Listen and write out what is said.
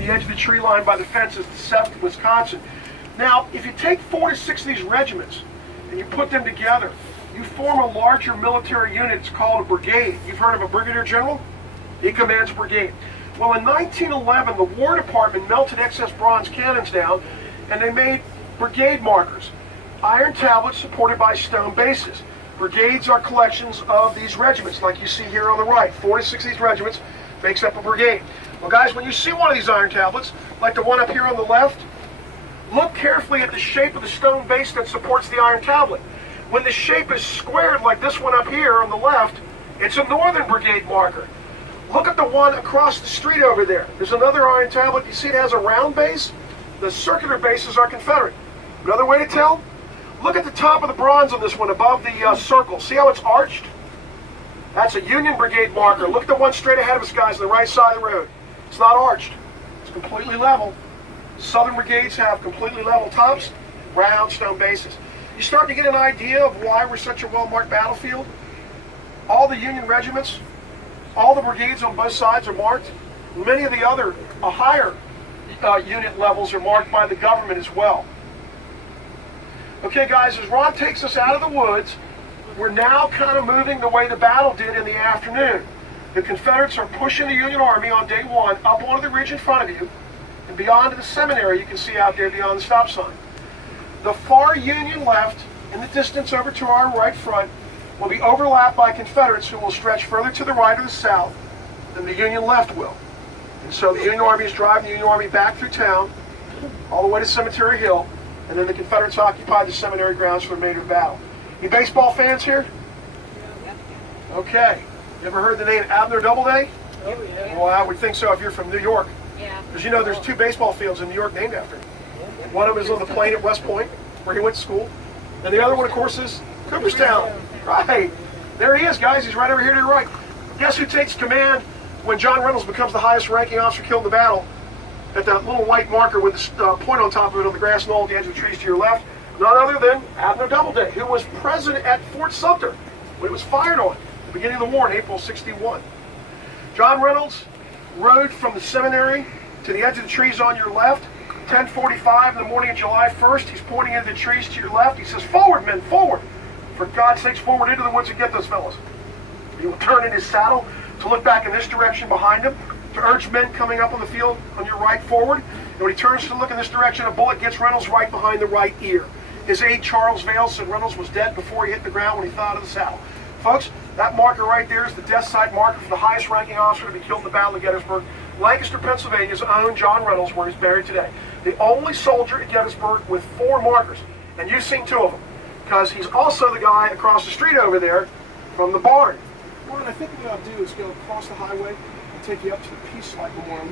the edge of the tree line by the fences to 7th Wisconsin. Now, if you take 4 to 6 of these regiments and you put them together, you form a larger military unit. It's called a brigade. You've heard of a brigadier general? He commands a brigade. Well, in 1911, the War Department melted excess bronze cannons down, and they made brigade markers, iron tablets supported by stone bases. Brigades are collections of these regiments, like you see here on the right. 4 to 6 of these regiments makes up a brigade. Well, guys, when you see one of these iron tablets, like the one up here on the left, look carefully at the shape of the stone base that supports the iron tablet. When the shape is squared like this one up here on the left, it's a Northern Brigade marker. Look at the one across the street over there. There's another iron tablet. You see it has a round base? The circular bases are Confederate. Another way to tell? Look at the top of the bronze on this one above the circle. See how it's arched? That's a Union Brigade marker. Look at the one straight ahead of us, guys, on the right side of the road. It's not arched. It's completely level. Southern brigades have completely level tops, round stone bases. You start to get an idea of why we're such a well-marked battlefield. All the Union regiments, all the brigades on both sides are marked. Many of the other higher unit levels are marked by the government as well. Okay, guys, as Ron takes us out of the woods, we're now kind of moving the way the battle did in the afternoon. The Confederates are pushing the Union Army on day one up onto the ridge in front of you, and beyond the seminary you can see out there beyond the stop sign. The far Union left, in the distance over to our right front, will be overlapped by Confederates who will stretch further to the right or the south than the Union left will. And so the Union Army is driving the Union Army back through town, all the way to Cemetery Hill, and then the Confederates occupy the seminary grounds for the remainder of the battle. You baseball fans here? Okay. You ever heard the name Abner Doubleday? Oh, yeah. Well, I would think so if you're from New York. Yeah. Because you know there's 2 baseball fields in New York named after him. One of them is on the plain at West Point, where he went to school. And the other one, of course, is Cooperstown. Right. There he is, guys. He's right over here to your right. Guess who takes command when John Reynolds becomes the highest ranking officer killed in the battle? At that little white marker with the point on top of it on the grass knoll at the edge of the trees to your left. None other than Abner Doubleday, who was present at Fort Sumter when it was fired on at the beginning of the war in April '61. John Reynolds rode from the seminary to the edge of the trees on your left. 10:45 in the morning of July 1st, he's pointing into the trees to your left. He says, "Forward, men, forward! For God's sakes, forward into the woods and get those fellows." He will turn in his saddle to look back in this direction behind him, to urge men coming up on the field on your right forward. And when he turns to look in this direction, a bullet gets Reynolds right behind the right ear. His aide, Charles Vale, said Reynolds was dead before he hit the ground when he fell out of the saddle. Folks, that marker right there is the death side marker for the highest ranking officer to be killed in the Battle of Gettysburg. Lancaster, Pennsylvania's own John Reynolds, where he's buried today. The only soldier at Gettysburg with 4 markers. And you've seen 2 of them. Because he's also the guy across the street over there from the barn. Warren, I think what I'll do is go across the highway and take you up to the Peace Light Memorial.